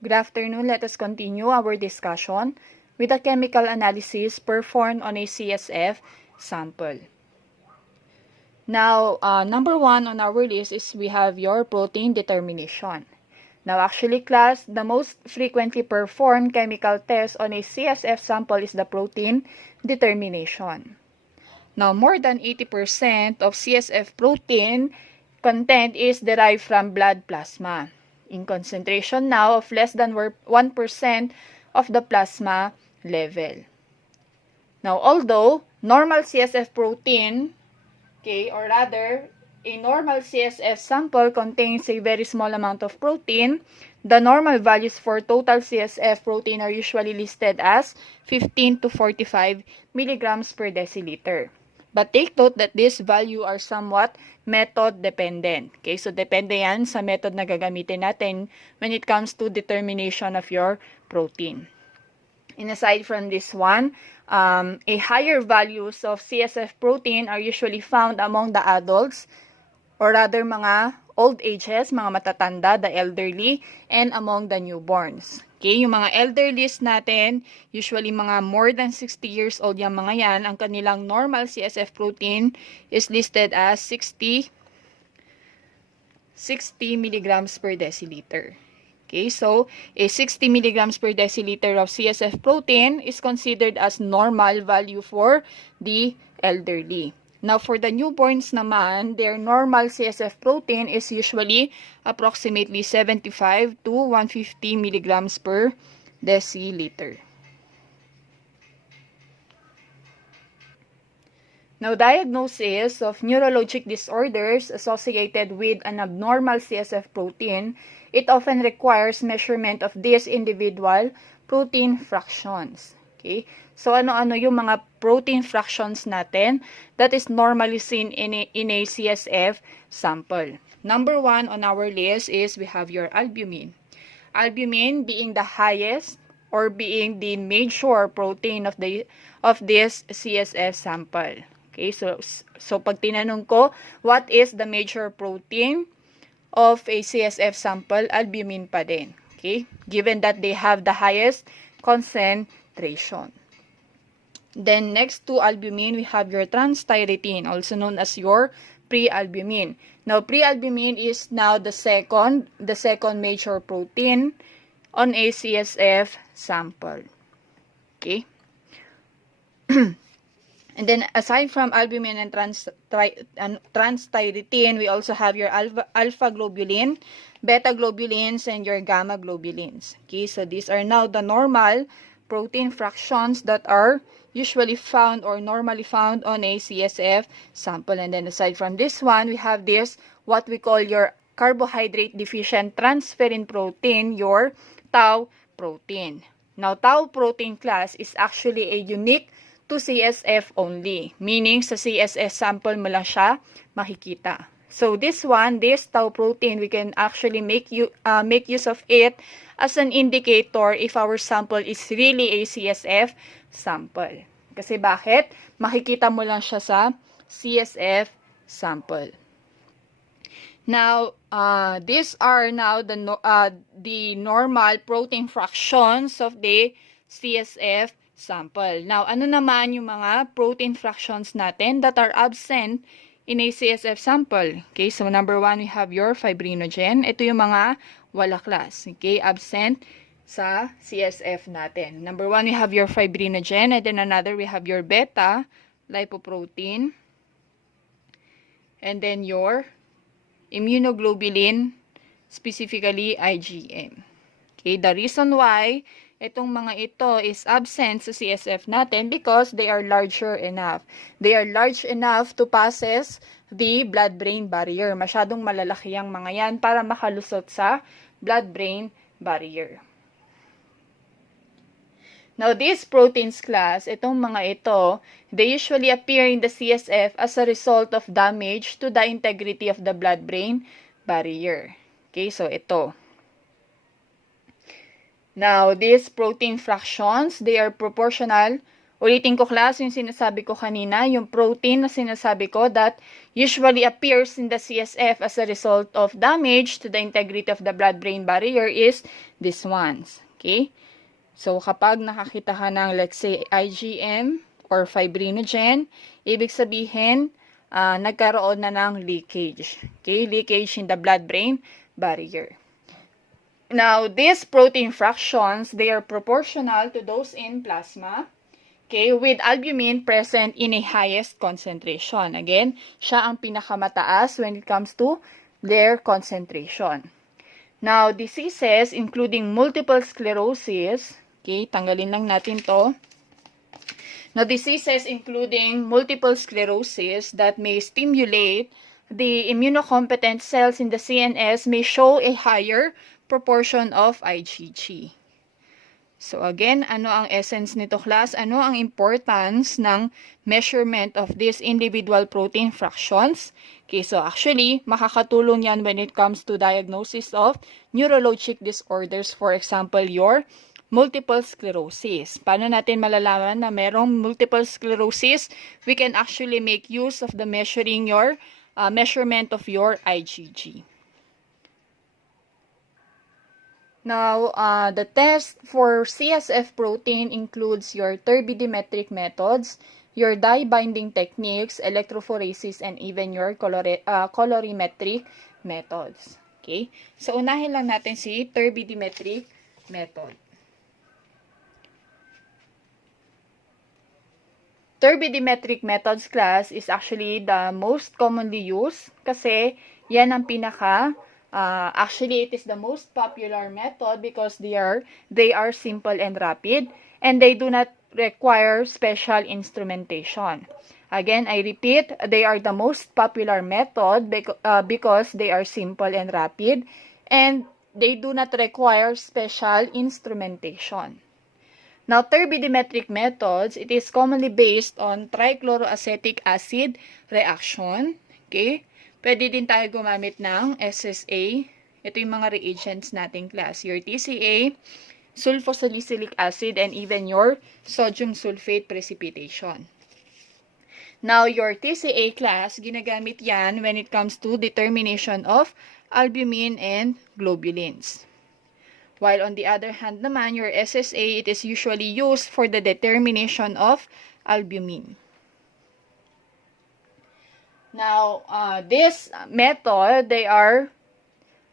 Good afternoon. Let us continue our discussion with a chemical analysis performed on a CSF sample. Now, number one on our list is we have your protein determination. Now, actually, class, the most frequently performed chemical test on a CSF sample is the protein determination. Now, more than 80% of CSF protein content is derived from blood plasma, in concentration now of less than 1% of the plasma level. Now, although normal CSF protein, or rather, a normal CSF sample contains a very small amount of protein, the normal values for total CSF protein are usually listed as 15 to 45 milligrams per deciliter. But take note that these values are somewhat method dependent. Okay, so depende yan sa method na gagamitin natin when it comes to determination of your protein. And aside from this one, a higher values of CSF protein are usually found among the adults or rather mga old ages, mga matatanda, the elderly, and among the newborns. Okay, yung mga elderlies natin, usually mga more than 60 years old yung mga yan, ang kanilang normal CSF protein is listed as 60 milligrams per deciliter. Okay, so a 60 milligrams per deciliter of CSF protein is considered as normal value for the elderly. Now, for the newborns naman, their normal CSF protein is usually approximately 75 to 150 milligrams per deciliter. Now, diagnosis of neurologic disorders associated with an abnormal CSF protein, it often requires measurement of these individual protein fractions. Okay? So, ano-ano yung mga protein fractions natin that is normally seen in a CSF sample. Number one on our list is we have your albumin. Albumin being the highest or being the major protein of this CSF sample. Okay, so pag tinanong ko, what is the major protein of a CSF sample? Albumin pa din. Okay, given that they have the highest concentration. Then next to albumin, we have your transthyretin, also known as your prealbumin. Now, prealbumin is now the second major protein on a CSF sample. Okay. And then, aside from albumin and transthyretin, we also have your alpha globulin, beta globulins, and your gamma globulins. Okay, so these are now the normal protein fractions that are usually found or normally found on a CSF sample. And then, aside from this one, we have this, what we call your carbohydrate deficient transferrin protein, your tau protein. Now, tau protein class is actually a unique to CSF only, meaning sa CSF sample mo lang siya makikita. So this tau protein, we can actually make use of it as an indicator if our sample is really a CSF sample. Kasi bakit? Makikita mo lang siya sa CSF sample. Now, these are now the normal protein fractions of the CSF sample. Now, ano naman yung mga protein fractions natin that are absent in a CSF sample? Okay, so number one, we have your fibrinogen. Ito yung mga wala class. Okay, absent sa CSF natin. Number one, we have your fibrinogen. And then another, we have your beta lipoprotein. And then your immunoglobulin, specifically IgM. Okay, the reason why itong mga ito is absent sa CSF natin because they are larger enough. They are large enough to passes the blood-brain barrier. Masyadong malalaki ang mga yan para makalusot sa blood-brain barrier. Now, these proteins class, itong mga ito, they usually appear in the CSF as a result of damage to the integrity of the blood-brain barrier. Okay, so ito. Now, these protein fractions, they are proportional Ulitin ko class, yung sinasabi ko kanina, yung protein na sinasabi ko that usually appears in the CSF as a result of damage to the integrity of the blood-brain barrier is these ones. Okay? So, kapag nakakita ka ng, let's say, IgM or fibrinogen, ibig sabihin, nagkaroon na ng leakage. Okay? Leakage in the blood-brain barrier. Now, these protein fractions, they are proportional to those in plasma. Okay, with albumin present in a highest concentration. Again, siya ang pinakamataas when it comes to their concentration. Now, diseases including multiple sclerosis, okay, tanggalin lang natin to. Now, diseases including multiple sclerosis that may stimulate the immunocompetent cells in the CNS may show a higher proportion of IgG. So again, ano ang essence nito class? Ano ang importance ng measurement of these individual protein fractions? Okay, so actually, makakatulong yan when it comes to diagnosis of neurologic disorders. For example, your multiple sclerosis. Paano natin malalaman na merong multiple sclerosis? We can actually make use of the measuring your measurement of your IgG. Now, the test for CSF protein includes your turbidimetric methods, your dye-binding techniques, electrophoresis, and even your colorimetric methods. Okay? So, unahin lang natin si turbidimetric method. Turbidimetric methods class is actually the most commonly used kasi yan ang actually, it is the most popular method because they are simple and rapid, and they do not require special instrumentation. Again, I repeat, they are the most popular method because they are simple and rapid, and they do not require special instrumentation. Now, turbidimetric methods, it is commonly based on trichloroacetic acid reaction. Okay? Pwede din tayo gumamit ng SSA. Ito yung mga reagents nating class. Your TCA, sulfosalicylic acid, and even your sodium sulfate precipitation. Now, your TCA class, ginagamit yan when it comes to determination of albumin and globulins. While on the other hand naman, your SSA, it is usually used for the determination of albumin. Now, this method, they are,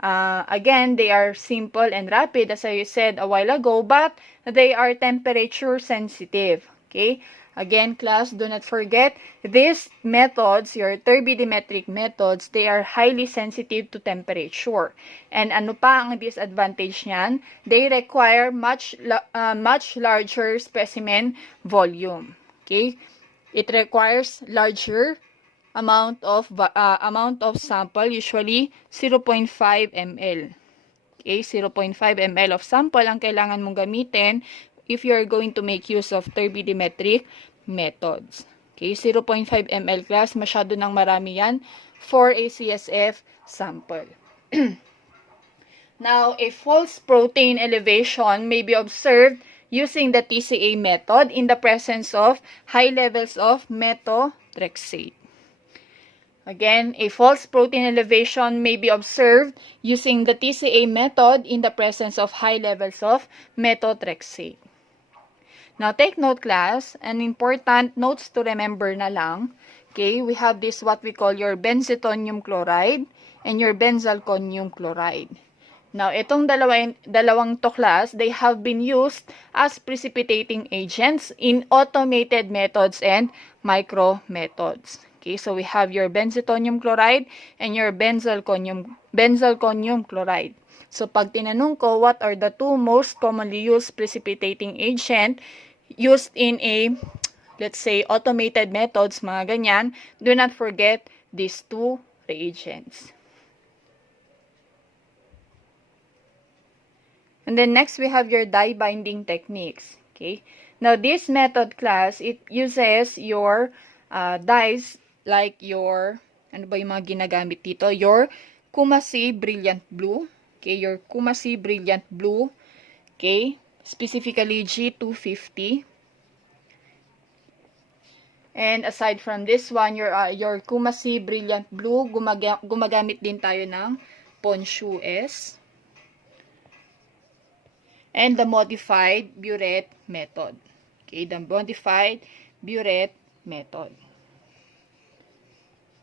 again, they are simple and rapid, as I said a while ago, but they are temperature sensitive. Okay? Again, class, do not forget, these methods, your turbidimetric methods, they are highly sensitive to temperature. And ano pa ang disadvantage niyan? They require much larger specimen volume. Okay? It requires larger amount of sample, usually 0.5 ml. Okay, 0.5 ml of sample ang kailangan mong gamitin if you are going to make use of turbidimetric methods. Okay, 0.5 ml class, masyado nang marami yan for a CSF sample. Now, a false protein elevation may be observed using the TCA method in the presence of high levels of methotrexate. Again, a false protein elevation may be observed using the TCA method in the presence of high levels of methotrexate. Now, take note class, an important notes to remember na lang. Okay, we have this what we call your benzethonium chloride and your benzalkonium chloride. Now, itong dalawang to class, they have been used as precipitating agents in automated methods and micro methods. Okay, so we have your benzethonium chloride and your benzalkonium chloride. So, pag tinanong ko, what are the two most commonly used precipitating agent used in a, let's say, automated methods, mga ganyan, do not forget these two reagents. And then next, we have your dye binding techniques. Okay, now this method class, it uses your dyes like your, ano ba yung mga ginagamit dito? Your Kumasi Brilliant Blue. Okay, your Kumasi Brilliant Blue. Okay, specifically G250. And aside from this one, your Kumasi Brilliant Blue, gumagamit din tayo ng Ponshu S. And the modified burette method. Okay, the modified burette method.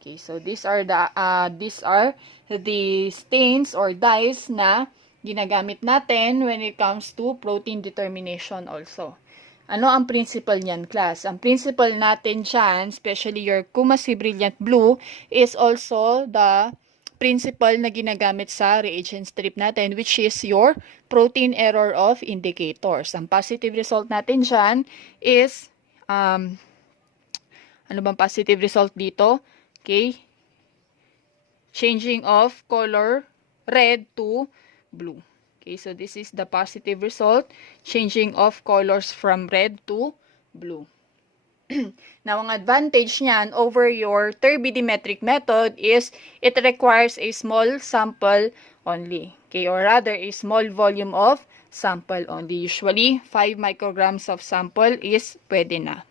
Okay, so these are the stains or dyes na ginagamit natin when it comes to protein determination also. Ano ang principle niyan, class? Ang principle natin dyan, especially your Kumasi Brilliant Blue, is also the principle na ginagamit sa reagent strip natin, which is your protein error of indicators. Ang positive result natin dyan is, ano bang positive result dito? Okay, changing of color red to blue. Okay, so this is the positive result, changing of colors from red to blue. Now, ang advantage niyan over your turbidimetric method is it requires a small sample only. Okay, or rather a small volume of sample only. Usually, 5 micrograms of sample is pwede na.